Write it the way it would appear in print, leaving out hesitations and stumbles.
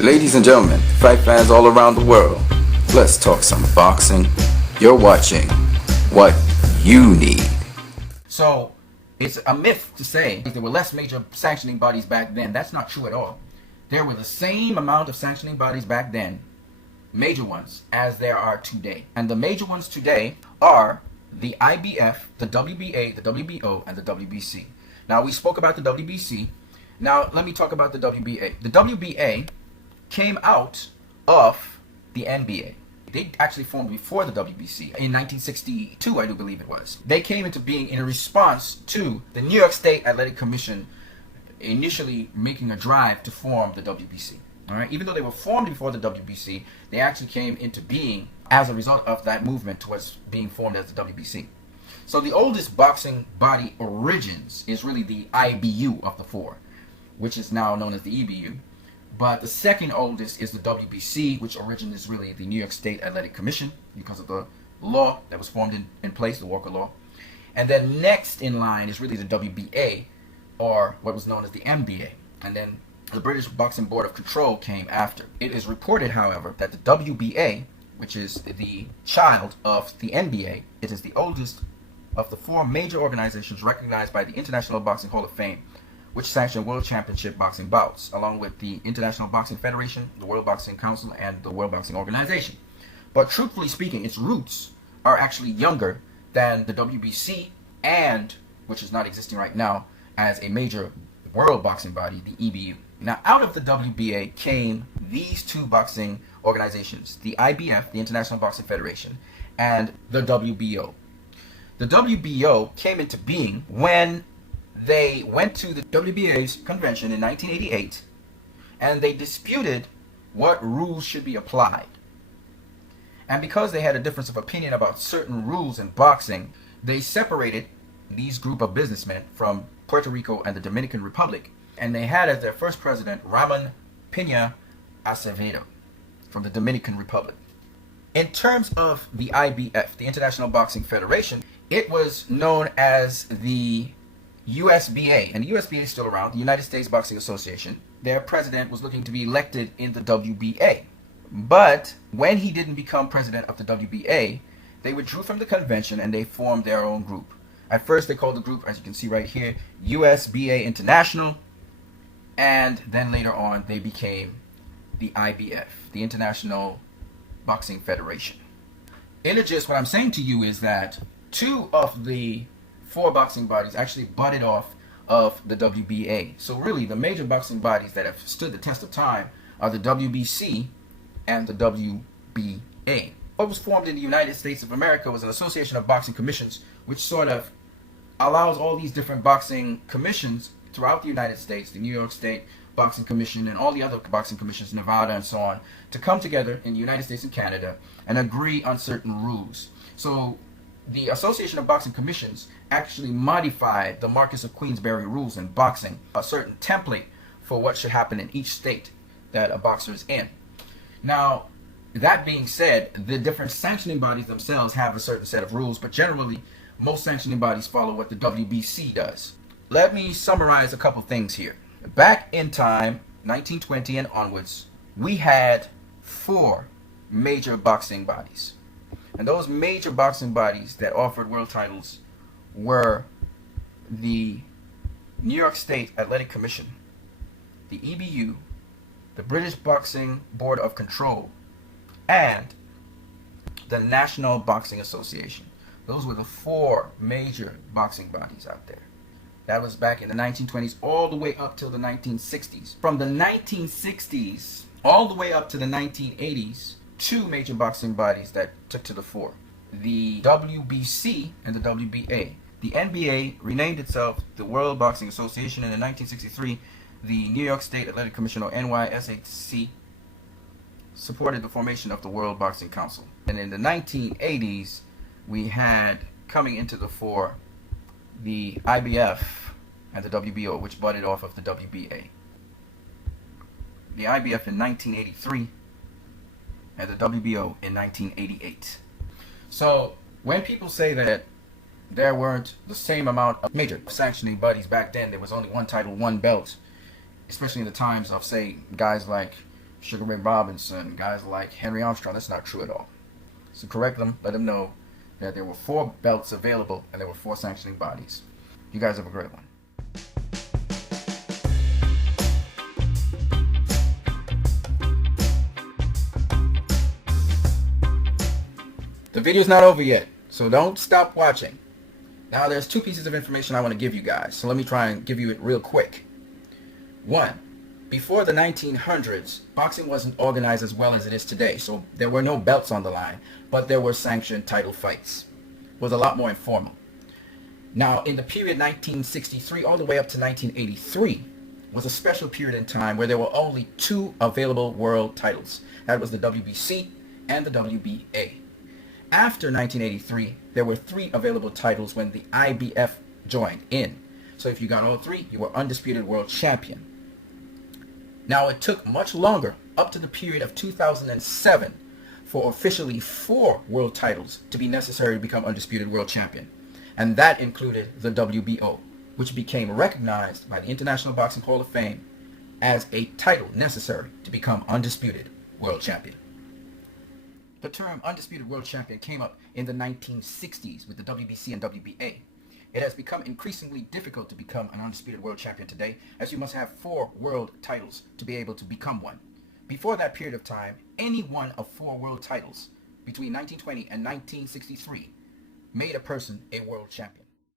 Ladies and gentlemen, fight fans all around the world, let's talk some boxing. You're watching What You Need. So, it's a myth to say there were less major sanctioning bodies back then. That's not true at all. There were the same amount of sanctioning bodies back then, major ones, as there are today. And the major ones today are the IBF, the WBA, the WBO, and the WBC. Now, we spoke about the WBC. Now, let me talk about the WBA. The WBA came out of the NBA. They actually formed before the WBC in 1962, I do believe it was. They came into being in a response to the New York State Athletic Commission initially making a drive to form the WBC. All right, even though they were formed before the WBC, they actually came into being as a result of that movement towards being formed as the WBC. So the oldest boxing body origins is really the IBU of the four, which is now known as the EBU. But the second oldest is the WBC, which origin is really the New York State Athletic Commission because of the law that was formed in place, the Walker Law. And then next in line is really the WBA, or what was known as the NBA. And then the British Boxing Board of Control came after. It is reported, however, that the WBA, which is the child of the NBA, it is the oldest of the four major organizations recognized by the International Boxing Hall of Fame, which sanction World Championship boxing bouts, along with the International Boxing Federation, the World Boxing Council, and the World Boxing Organization. But truthfully speaking, its roots are actually younger than the WBC, and, which is not existing right now, as a major world boxing body, the EBU. Now, out of the WBA came these two boxing organizations, the IBF, the International Boxing Federation, and the WBO. The WBO came into being when they went to the WBA's convention in 1988 and they disputed what rules should be applied. And because they had a difference of opinion about certain rules in boxing, they separated these group of businessmen from Puerto Rico and the Dominican Republic, and they had as their first president Ramon Peña Acevedo from the Dominican Republic. In terms of the IBF, the International Boxing Federation, it was known as the USBA, and the USBA is still around, the United States Boxing Association. Their president was looking to be elected in the WBA. But when he didn't become president of the WBA, they withdrew from the convention and they formed their own group. At first they called the group, as you can see right here, USBA International, and then later on they became the IBF, the International Boxing Federation. In a gist, what I'm saying to you is that two of the four boxing bodies actually butted off of the WBA. So really, the major boxing bodies that have stood the test of time are the WBC and the WBA. What was formed in the United States of America was an association of boxing commissions, which sort of allows all these different boxing commissions throughout the United States, the New York State Boxing Commission and all the other boxing commissions, Nevada and so on, to come together in the United States and Canada and agree on certain rules. So the Association of Boxing Commissions actually modified the Marquess of Queensberry rules in boxing, a certain template for what should happen in each state that a boxer is in. Now, that being said, the different sanctioning bodies themselves have a certain set of rules, but generally, most sanctioning bodies follow what the WBC does. Let me summarize a couple things here. Back in time, 1920 and onwards, we had four major boxing bodies. And those major boxing bodies that offered world titles were the New York State Athletic Commission, the EBU, the British Boxing Board of Control, and the National Boxing Association. Those were the four major boxing bodies out there. That was back in the 1920s all the way up till the 1960s. From the 1960s all the way up to the 1980s, two major boxing bodies that took to the fore: the WBC and the WBA. The NBA renamed itself the World Boxing Association, and in 1963 the New York State Athletic Commission, or NYSAC, supported the formation of the World Boxing Council. And in the 1980s we had coming into the fore the IBF and the WBO, which butted off of the WBA. The IBF in 1983 and the WBO in 1988. So when people say that there weren't the same amount of major sanctioning bodies back then, there was only one title, one belt, especially in the times of, say, guys like Sugar Ray Robinson, guys like Henry Armstrong. That's not true at all. So correct them, let them know that there were 4 belts available and there were 4 sanctioning bodies. You guys have a great one. The video's not over yet, so don't stop watching. Now there's 2 pieces of information I want to give you guys, so let me try and give you it real quick. 1. Before the 1900s, boxing wasn't organized as well as it is today, so there were no belts on the line, but there were sanctioned title fights. It was a lot more informal. Now, in the period 1963 all the way up to 1983 was a special period in time where there were only 2 available world titles. That was the WBC and the WBA. After 1983, there were 3 available titles when the IBF joined in. So if you got all 3, you were undisputed world champion. Now, it took much longer, up to the period of 2007, for officially 4 world titles to be necessary to become undisputed world champion. And that included the WBO, which became recognized by the International Boxing Hall of Fame as a title necessary to become undisputed world champion. The term undisputed world champion came up in the 1960s with the WBC and WBA. It has become increasingly difficult to become an undisputed world champion today, as you must have 4 world titles to be able to become one. Before that period of time, any one of 4 world titles between 1920 and 1963 made a person a world champion.